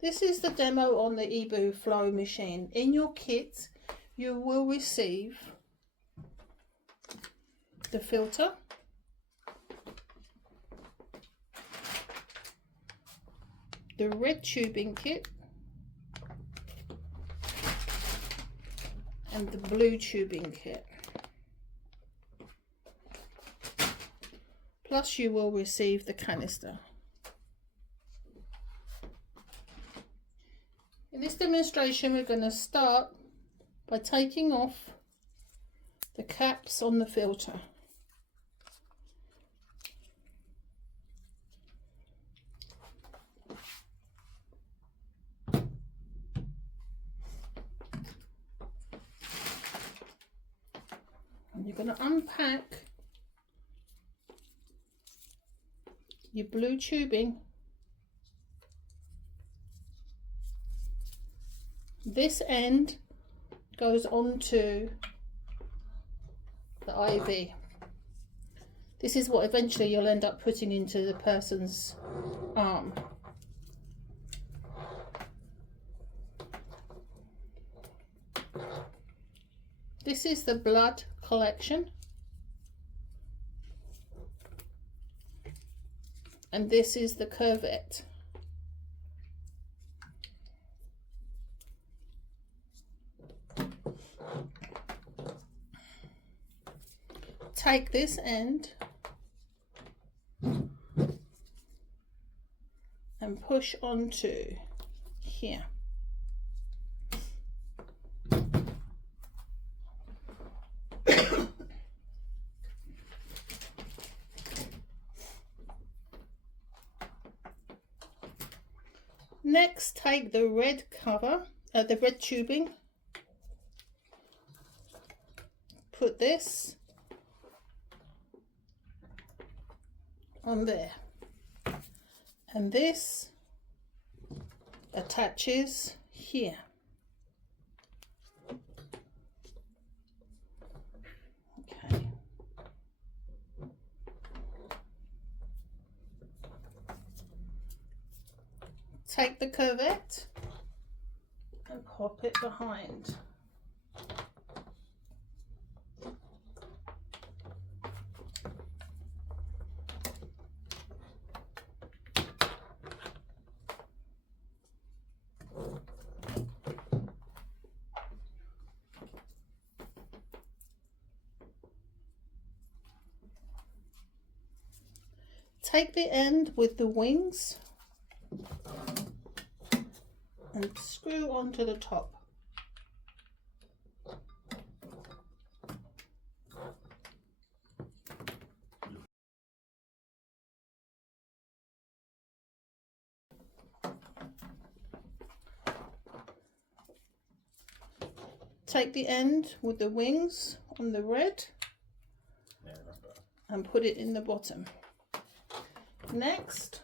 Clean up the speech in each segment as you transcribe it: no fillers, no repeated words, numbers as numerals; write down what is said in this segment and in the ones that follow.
This is the demo on the Eboo Flow machine. In your kit, you will receive the filter, the red tubing kit, and the blue tubing kit. Plus you will receive the canister. In this demonstration, we're going to start by taking off the caps on the filter. And you're going to unpack your blue tubing. This end goes onto the IV. This is what eventually you'll end up putting into the person's arm. This is the blood collection. And this is the curvette. Take this end and push onto here. Next, take the red cover, the red tubing, put this on there, and this attaches here. Okay. Take the curvette and pop it behind. Take the end with the wings and screw onto the top. Take the end with the wings on the red and put it in the bottom. Next,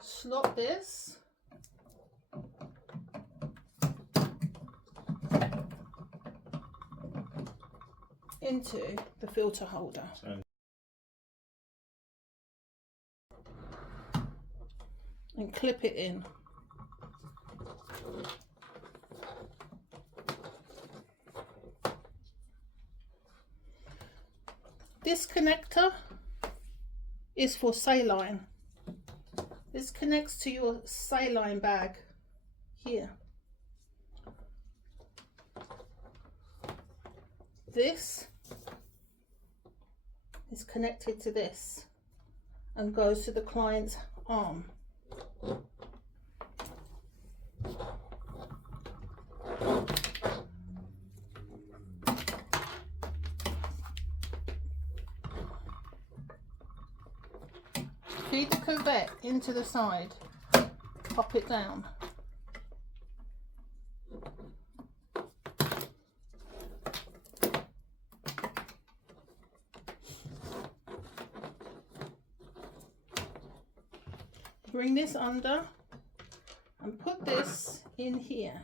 slot this into the filter holder. And clip it in. This connector is for saline. This connects to your saline bag here. This is connected to this and goes to the client's arm. Feed the curvette into the side, pop it down. Bring this under and put this in here.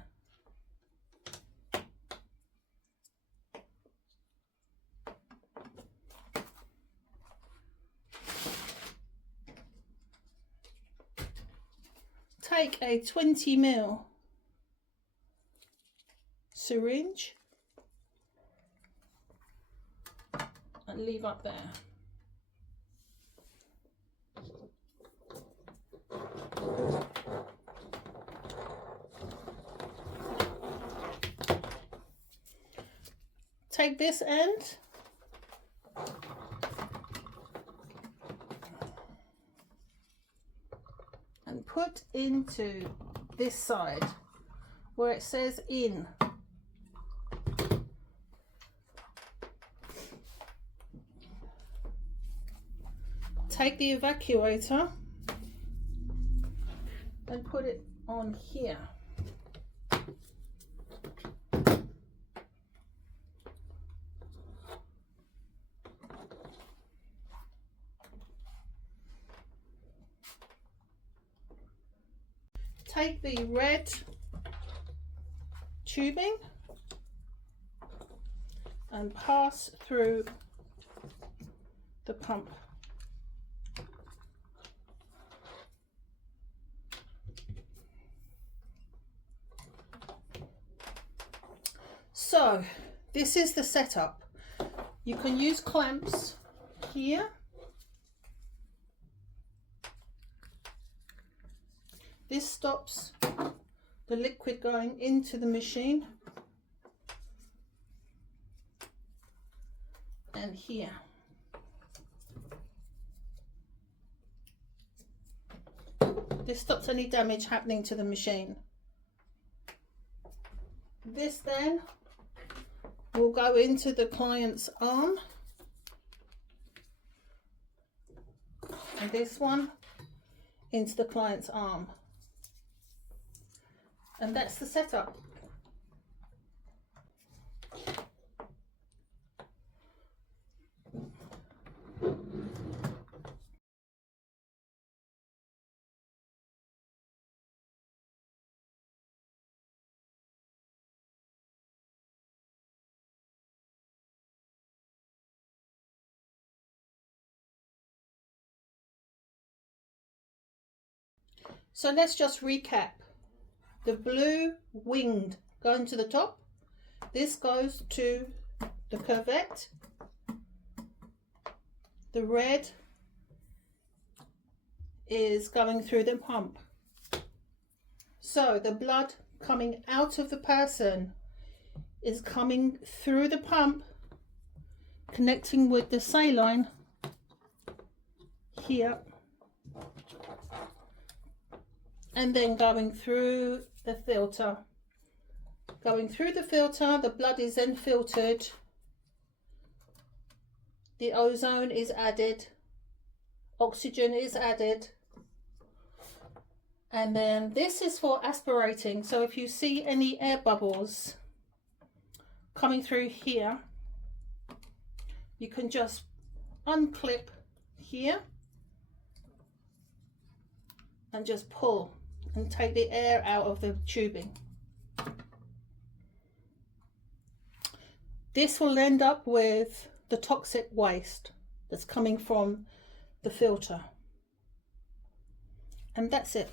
take a 20 ml syringe and leave up there. Take this end and put into this side where it says in. Take the evacuator and put it on here. Take the red tubing and pass through the pump. So this is the setup. You can use clamps here. This stops the liquid going into the machine, and here. This stops any damage happening to the machine. This then will go into the client's arm, and this one into the client's arm. And that's the setup. So let's just recap. The blue winged going to the top. This goes to the cuvette. The red is going through the pump. So the blood coming out of the person is coming through the pump, connecting with the saline here, and then going through the filter. Going through the filter, the blood is then filtered, the ozone is added, oxygen is added, and then this is for aspirating. So if you see any air bubbles coming through here, you can just unclip here and just pull and take the air out of the tubing. This will end up with the toxic waste that's coming from the filter. And that's it.